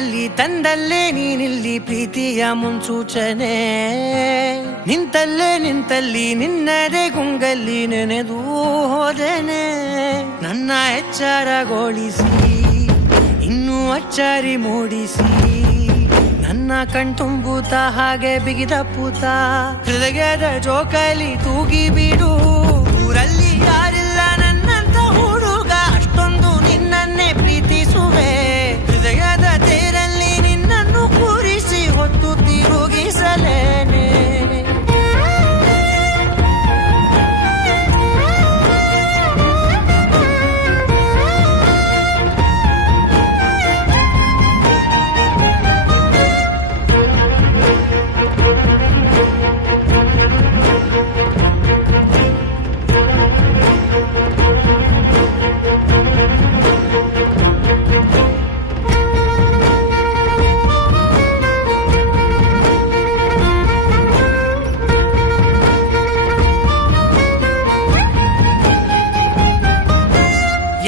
ಕಣ್ಣಲ್ಲಿ ತಂದಲ್ಲೇ ನೀನಿಲ್ಲಿ ಪ್ರೀತಿಯ ಮುನ್ಸೂಚನೆ ನಿಂತಲ್ಲಿ ನಿನ್ನದೇ ಗುಂಗಲ್ಲಿ ನೆನೆದು ಹೋದನೆ ನನ್ನ ಎಚ್ಚರಗೊಳಿಸಿ ಇನ್ನೂ ಅಚ್ಚರಿ ಮೂಡಿಸಿ ನನ್ನ ಕಣ್ತುಂಬುತ್ತ ಹಾಗೆ ಬಿಗಿದ ಪೂತ ಹೃದಯದ ಜೋಕಾಲಿ ತೂಗಿ ಬಿಡು ಊರಲ್ಲಿ ಯಾರಿಲ್ಲ ನನ್ನಂತ ಹುಡುಗ ಅಷ್ಟೊಂದು ನಿನ್ನನ್ನೇ ಪ್ರೀತಿಸುವೆ ಹೃದಯದ ತೇರಲ್ಲಿ ನಿನ್ನನ್ನು ಕೂರಿಸಿ ಹೊತ್ತು ತಿರುಗಿಸಲೇನೆ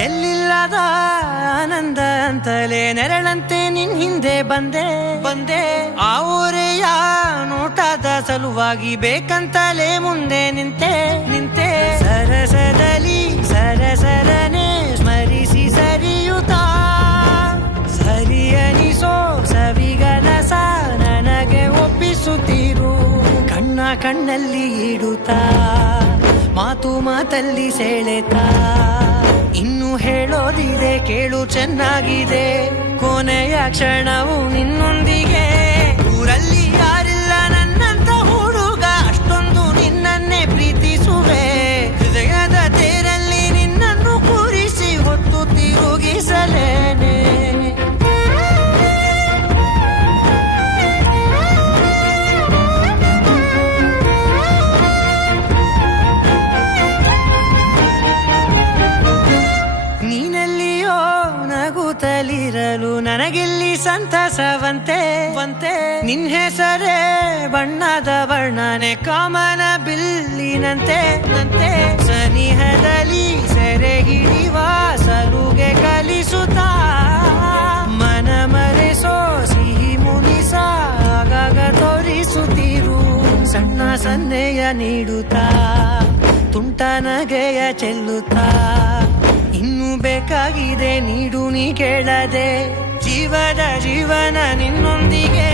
ಎಲ್ಲಿಲ್ಲದ ಆನಂದ ಅಂತಲೇ ನೆರಳಂತೆ ನಿನ್ ಹಿಂದೆ ಬಂದೆ ಆ ಊರೆಯ ನೋಟದ ಸಲುವಾಗಿ ಬೇಕಂತಲೇ ಮುಂದೆ ನಿಂತೆ ಸರಸದಲ್ಲಿ ಸರಸರನೆ ಸ್ಮರಿಸಿ ಸರಿಯುತ್ತಾ ಸರಿಯನಿಸೋ ಸವಿಗನಸ ನನಗೆ ಒಪ್ಪಿಸುತ್ತೀರು ಕಣ್ಣಲ್ಲಿ ಇಡುತ್ತಾ ಮಾತಲ್ಲಿ ಸೆಳೆತಾ ಇನ್ನು ಹೇಳೋದಿದೆ ಕೇಳು ಚೆನ್ನಾಗಿದೆ ಕೊನೆಯ ಕ್ಷಣವು ನಿನ್ನೊಂದಿಗೆ ಊರಲ್ಲಿ ಯಾರಿಲ್ಲ ನನ್ನಂತ ಹುಡುಗ ಅಷ್ಟೊಂದು ನಿನ್ನನ್ನೇ ಪ್ರೀತಿಸುವೆ ಹೃದಯದ ತೇರಲ್ಲಿ ನಿನ್ನನ್ನು ಕೂರಿಸಿ ಹೊತ್ತು ತಿರುಗಿಸಲೇನೆ ನಗುತ್ತಲಿರಲು ನನಗಿಲ್ಲಿ ಸಂತಸವಂತೆ ನಿನ್ ಹೆಸರೇ ಬಣ್ಣದ ವರ್ಣನೆ ಕಾಮನ ಬಿಲ್ಲಿನಂತೆ ಸನಿಹದಲ್ಲಿ ಸೆರೆ ಹಿಡಿಯುವ ಸಲುಗೆ ಕಲಿಸುತ್ತಾ ಮನ ಮರೆಸೋ ಸಿಹಿ ಮುನಿಸ ಆಗಾಗ ತೋರಿಸುತ್ತಿರು ಸಣ್ಣ ಸನ್ನೆಯ ನೀಡುತ್ತಾ ತುಂಟ ನಗೆಯ ಚೆಲ್ಲುತ್ತಾ ಇನ್ನು ಬೇಕಾಗಿದೆ ನೀಡು ನೀ ಕೇಳದೆ ಜೀವನ ನಿನ್ನೊಂದಿಗೆ